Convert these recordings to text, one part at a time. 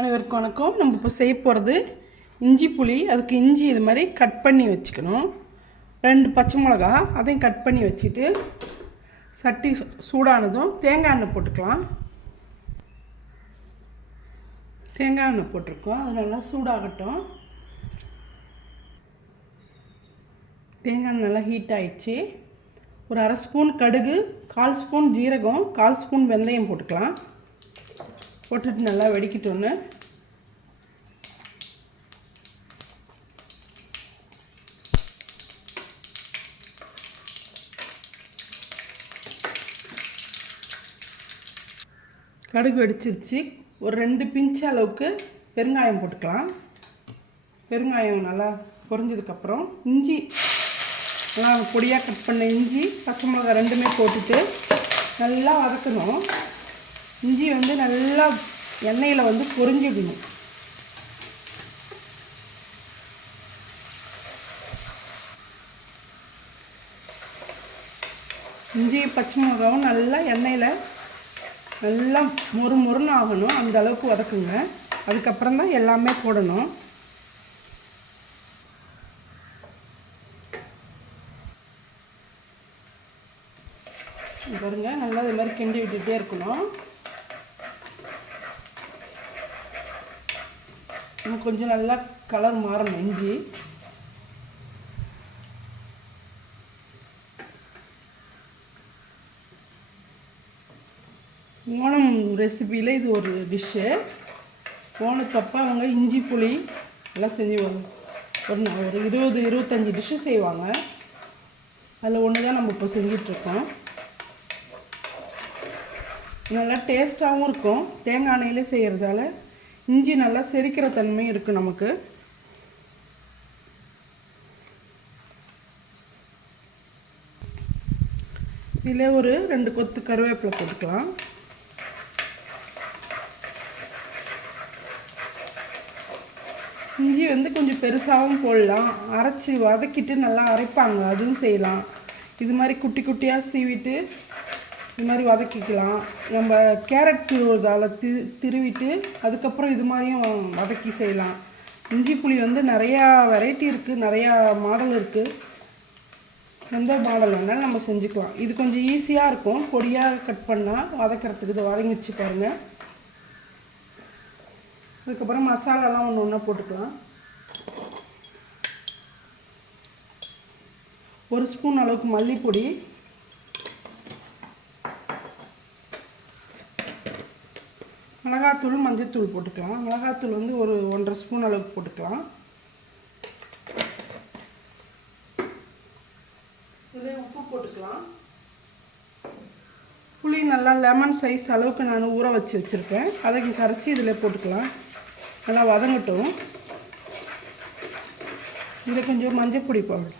அனைவருக்கும் வணக்கம். நம்ம இப்போ செய்ய போகிறது இஞ்சி புளி. அதுக்கு இஞ்சி இது மாதிரி கட் பண்ணி வச்சுக்கணும். 2 பச்சை மிளகா அதையும் கட் பண்ணி வச்சுட்டு சட்டி சூடானதும் தேங்காய் எண்ணெய் போட்டுக்கலாம். தேங்காய் எண்ணெய் போட்டிருக்கோம், அது நல்லா சூடாகட்டும். தேங்காய் எண்ணெய் நல்லா ஹீட் ஆகிடுச்சு. ஒரு 1/2 ஸ்பூன் கடுகு, 1/4 ஸ்பூன் ஜீரகம், 1/4 ஸ்பூன் வெந்தயம் போட்டுக்கலாம். போட்டுட்டு நல்லா வெடிக்கிட்டோன்னு கடுகு வெடிச்சிருச்சு. ஒரு 2 பிஞ்ச் அளவுக்கு பெருங்காயம் போட்டுக்கலாம். பெருங்காயம் நல்லா பொரிஞ்சதுக்கப்புறம் இஞ்சி நல்லா பொடியாக கட் பண்ண இஞ்சி, பச்சை மிளகாய் ரெண்டுமே போட்டுட்டு நல்லா வதக்கணும். இஞ்சி நல்லா எண்ணெயில் பொரிஞ்சிடணும். இஞ்சி பச்சை மிளகாவும் நல்லா எண்ணெயில் நல்லா மொறுன்னு ஆகணும். அந்த அளவுக்கு வதக்குங்க. அதுக்கப்புறம் தான் எல்லாமே போடணும். பாருங்க, நல்லா இது மாதிரி கிண்டி விட்டுகிட்டே இருக்கணும். கொஞ்சம் நல்லா கலர் மாறணும் இஞ்சி. ஓணம் ரெசிபியில் இது ஒரு டிஷ்ஷு. ஓணத்தப்போ அவங்க இஞ்சி புளி எல்லாம் செஞ்சு ஒரு 20-25 டிஷ்ஷு செய்வாங்க. அதில் ஒன்று தான் நம்ம இப்போ செஞ்சிட்ருக்கோம். நல்லா டேஸ்ட்டாகவும் இருக்கும். தேங்காய் எண்ணெயிலே செய்கிறதால இஞ்சி நல்லா செரிக்கிற தன்மையும் இருக்குது நமக்கு. இதில் ஒரு 2 கொத்து கருவேப்பிலை போட்டுக்கலாம். இஞ்சி கொஞ்சம் பெருசாகவும் போடலாம். அரைச்சி வதக்கிட்டு நல்லா அரைப்பாங்க, அதுவும் செய்யலாம். இது மாதிரி குட்டி குட்டியாக சீவிட்டு இது மாதிரி வதக்கிக்கலாம். நம்ம கேரட் துருவதால் திருவிட்டு அதுக்கப்புறம் இது மாதிரியும் வதக்கி செய்யலாம். இஞ்சி புளி நிறையா வெரைட்டி இருக்குது, நிறையா மாடல் இருக்குது. எந்த மாடல் வேணாலும் நம்ம செஞ்சுக்கலாம். இது கொஞ்சம் ஈஸியாக இருக்கும். பொடியாக கட் பண்ணால் வதக்கிறதுக்கு இதை வதங்கிச்சு பாருங்கள். அதுக்கப்புறம் மசாலாலாம் ஒன்று ஒன்றா போட்டுக்கலாம். 1 ஸ்பூன் அளவுக்கு மல்லிப்பொடி, மிளகாத்தூள், மஞ்சத்தூள் போட்டுக்கலாம். மிளகாத்தூள் ஒரு 1.5 ஸ்பூன் அளவுக்கு போட்டுக்கலாம். இதில் உப்பு போட்டுக்கலாம். புளி நல்லா லெமன் சைஸ் அளவுக்கு நான் ஊற வச்சுருக்கேன். அதை கரைச்சி இதில் போட்டுக்கலாம். நல்லா வதங்கட்டும். இதில் கொஞ்சம் மஞ்சள் பொடி போடணும்.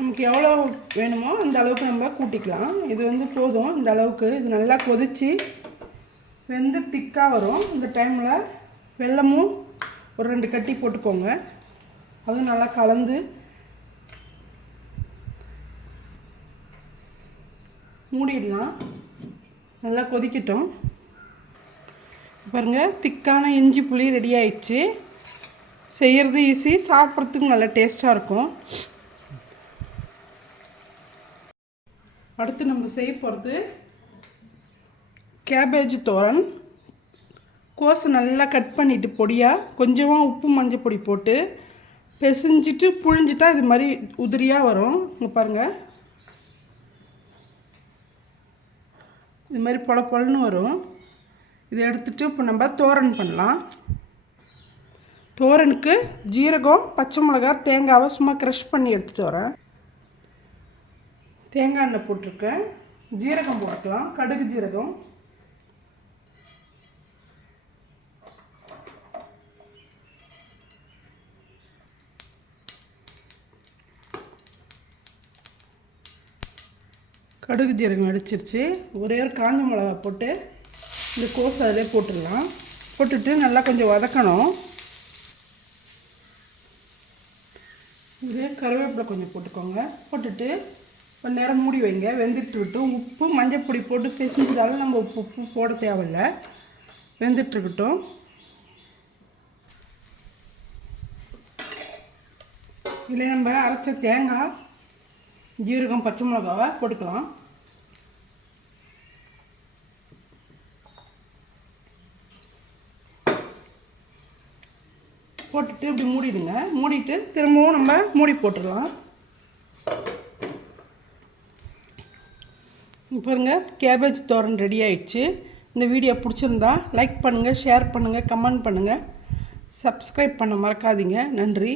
நமக்கு எவ்வளோ வேணுமோ அந்த அளவுக்கு நம்ம கூட்டிக்கலாம். இது போதும் இந்த அளவுக்கு. இது நல்லா கொதித்து வெந்து திக்காக வரும். இந்த டைமில் வெல்லமும் ஒரு 2 கட்டி போட்டுக்கோங்க. அதுவும் நல்லா கலந்து மூடிடலாம். நல்லா கொதிக்கட்டும். பாருங்கள், திக்கான இஞ்சி புளி ரெடி ஆயிடுச்சு. செய்கிறது ஈஸி, சாப்பிட்றதுக்கு நல்லா டேஸ்ட்டாக இருக்கும். அடுத்து நம்ம செய்ய போகிறது கேபேஜ் தோரன். கோஸை நல்லா கட் பண்ணிவிட்டு பொடியாக கொஞ்சமாக உப்பு மஞ்சள் பொடி போட்டு பிசைஞ்சிட்டு புழிஞ்சிட்டா இது மாதிரி உதிரியாக வரும். இங்கே பாருங்கள், இது மாதிரி பொலன்னு வரும். இதை எடுத்துகிட்டு இப்போ நம்ம தோரன் பண்ணலாம். தோரனுக்கு ஜீரகம், பச்சை மிளகாய், தேங்காவை சும்மா க்ரஷ் பண்ணி எடுத்துகிட்டு வரேன். தேங்காய் எண்ணெய் போட்டிருக்கேன். ஜீரகம் போட்டுக்கலாம், கடுகு ஜீரகம். கடுகு ஜீரகம் அடிச்சிருச்சு. ஒரே ஒரு காஞ்ச மிளகா போட்டு இந்த கோஸ் அதிலே போட்டுடலாம். போட்டுட்டு நல்லா கொஞ்சம் வதக்கணும். இது கருவேப்பிலை கொஞ்சம் போட்டுக்கோங்க. போட்டுட்டு கொஞ்ச நேரம் மூடி வைங்க. வெந்துட்டு இருக்கட்டும். உப்பு மஞ்சள் பொடி போட்டு பிசைஞ்சதாலும் நம்ம உப்பு போட தேவையில்லை. வெந்துட்டுருக்கட்டும். இதில் நம்ம அரைச்ச தேங்காய், ஜீரகம், பச்சை மிளகாவை போட்டுக்கலாம். போட்டுட்டு இப்படி மூடிடுங்க. மூடிட்டு திரும்பவும் நம்ம மூடி போட்டுடலாம். பாருங்க, கேபேஜ் தோரன் ரெடி ஆயிடுச்சு. இந்த வீடியோ பிடிச்சிருந்தா லைக் பண்ணுங்கள், ஷேர் பண்ணுங்கள், கமெண்ட் பண்ணுங்கள், சப்ஸ்கிரைப் பண்ண மறக்காதீங்க. நன்றி.